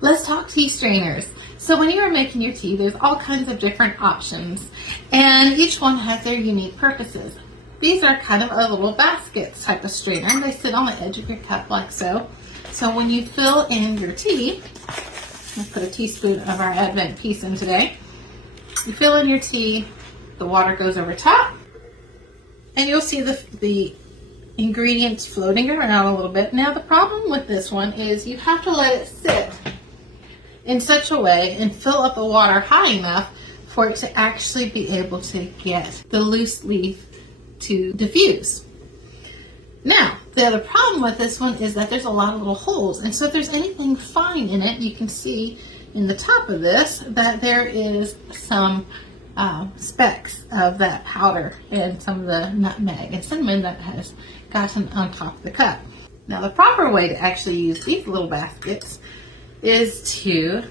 Let's talk tea strainers. So when you are making your tea, there's all kinds of different options, and each one has their unique purposes. These are kind of a little basket type of strainer, and they sit on the edge of your cup like so. So when you fill in your tea, let's put a teaspoon of our Advent piece in today. You fill in your tea, the water goes over top, and you'll see the ingredients floating around a little bit. Now the problem with this one is you have to let it sit in such a way and fill up the water high enough for it to actually be able to get the loose leaf to diffuse. Now, the other problem with this one is that there's a lot of little holes, and so if there's anything fine in it, you can see in the top of this that there is some specks of that powder and some of the nutmeg and cinnamon that has gotten on top of the cup. Now, the proper way to actually use these little baskets is to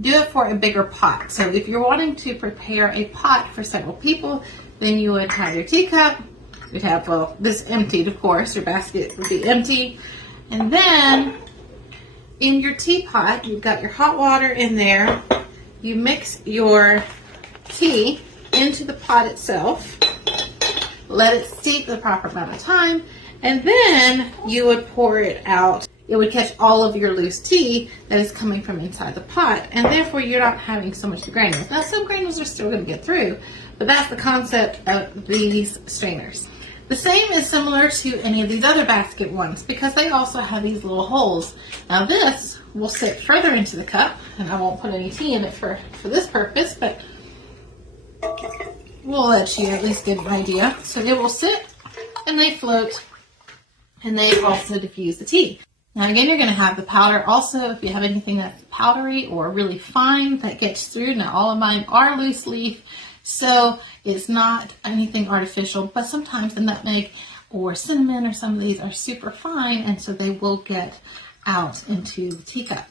do it for a bigger pot. So if you're wanting to prepare a pot for several people, then you would have your teacup. You'd have, well, this emptied, of course. Your basket would be empty. And then in your teapot, you've got your hot water in there. You mix your tea into the pot itself. Let it steep the proper amount of time. And then you would pour it out. It would catch all of your loose tea that is coming from inside the pot, and therefore you're not having so much granules. Now, some granules are still going to get through, but that's the concept of these strainers. The same is similar to any of these other basket ones because they also have these little holes. Now this will sit further into the cup, and I won't put any tea in it for this purpose, but we'll let you at least get an idea. So it will sit, and they float, and they also diffuse the tea. Now again, you're going to have the powder also. If you have anything that's powdery or really fine that gets through. Now all of mine are loose leaf, so it's not anything artificial, but sometimes the nutmeg or cinnamon or some of these are super fine, and so they will get out into the teacup.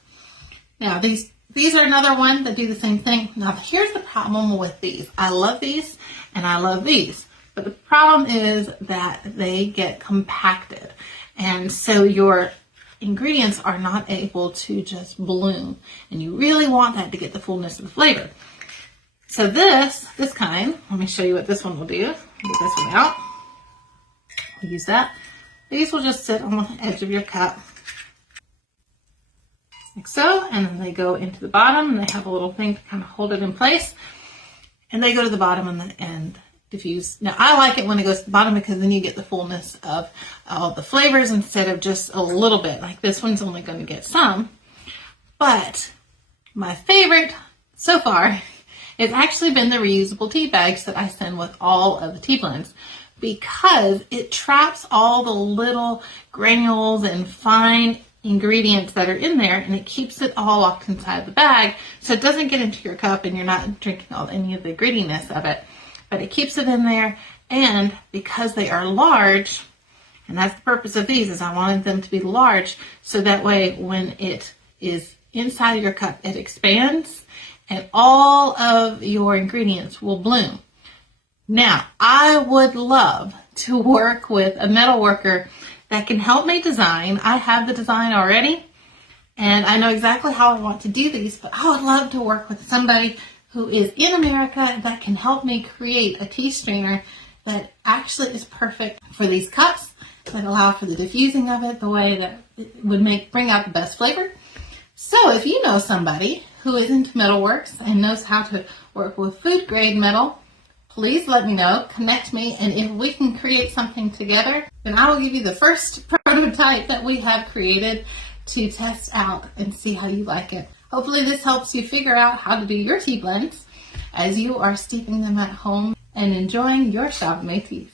Now these are another one that do the same thing. Now here's the problem with these. I love these and I love these, but the problem is that they get compacted, and so your ingredients are not able to just bloom, and you really want that to get the fullness of the flavor. So this kind, let me show you what this one will do. Get this one out. We'll use that. These will just sit on the edge of your cup like so, and then they go into the bottom, and they have a little thing to kind of hold it in place, and they go to the bottom and diffuse. Now I like it when it goes to the bottom because then you get the fullness of all the flavors instead of just a little bit. Like this one's only going to get some, but my favorite so far has actually been the reusable tea bags that I send with all of the tea blends, because it traps all the little granules and fine ingredients that are in there, and it keeps it all locked inside the bag so it doesn't get into your cup and you're not drinking any of the grittiness of it. But it keeps it in there, and because they are large, and that's the purpose of these, is I wanted them to be large so that way when it is inside of your cup, it expands and all of your ingredients will bloom. Now, I would love to work with a metal worker that can help me design. I have the design already, and I know exactly how I want to do these, but I would love to work with somebody who is in America that can help me create a tea strainer that actually is perfect for these cups, that allow for the diffusing of it the way that it would bring out the best flavor. So if you know somebody who is into metalworks and knows how to work with food grade metal, please let me know, connect me, and if we can create something together, then I will give you the first prototype that we have created to test out and see how you like it. Hopefully this helps you figure out how to do your tea blends as you are steeping them at home and enjoying your Chardonnay teas.